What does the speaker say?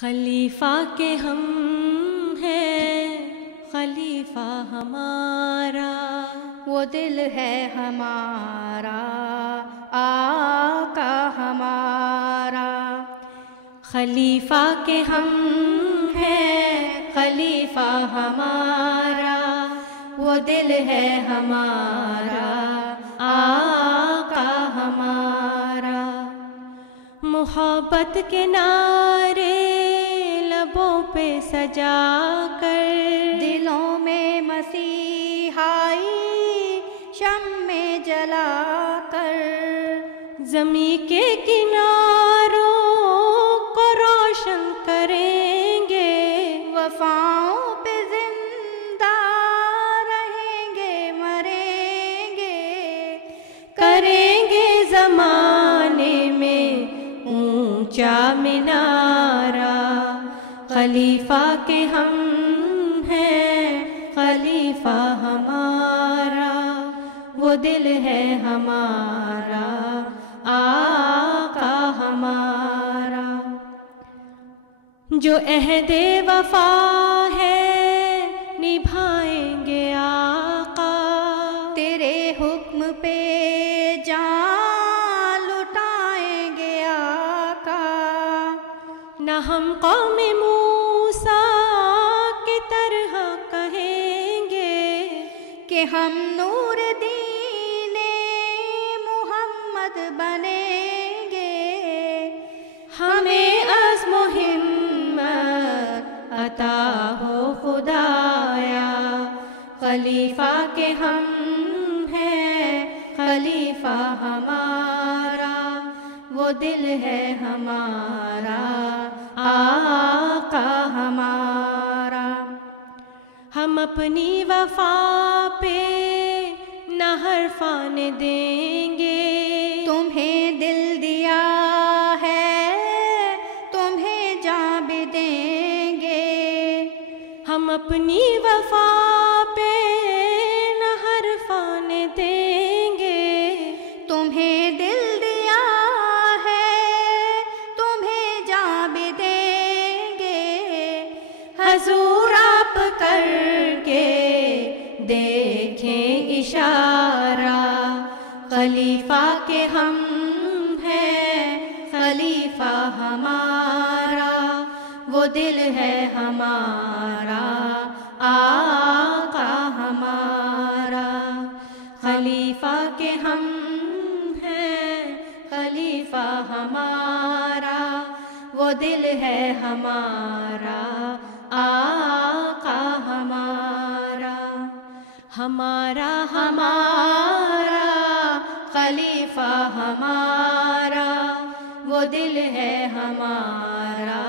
خلیفہ کے ہم ہیں، خلیفہ ہمارا، وہ دل ہے ہمارا، آقا ہمارا۔ خلیفہ کے ہم ہیں، خلیفہ ہمارا، وہ دل ہے ہمارا، آقا ہمارا۔ محبت کے نعرے لبوں پہ سجا کر، دلوں میں مسیحائی شمع جلا کر، زمین کے کناروں کو روشن کریں گے، وفاؤں پہ زندہ رہیں گے، مریں گے، کریں گے زمانے میں اونچا مینارہ۔ خلیفہ کے ہم ہیں، خلیفہ ہمارا، وہ دل ہے ہمارا، آقا ہمارا۔ جو عہد وفا ہے نبھائیں گے آقا، تیرے حکم پہ جان لٹائیں گے آقا۔ نہ ہم قوم موسیٰ کی طرح کہیں گے کہ ہم نور دین محمد بنیں گے، ہمیں عزم و ہمت عطا ہو خدایا۔ خلیفہ کے ہم ہیں، خلیفہ ہمارا، وہ دل ہے ہمارا، آقا ہمارا۔ ہم اپنی وفا پہ نہ حرفان دیں گے، تمہیں دل دیا ہے تمہیں جاں بھی دیں گے، ہم اپنی وفا پہ نہ حرفان دیں گے، تمہیں دل دیا ہے تمہیں جاں بھی دیں گے۔ حضور آپ کر کے دیکھیں اشارہ، خلیفہ کے ہم ہیں، خلیفہ ہمارا، وہ دل ہے ہمارا، آقا ہمارا۔ خلیفہ کے ہم ہیں، خلیفہ ہمارا، وہ دل ہے ہمارا، آقا ہمارا۔ ہمارا ہمارا خلیفہ ہمارا، وہ دل ہے ہمارا،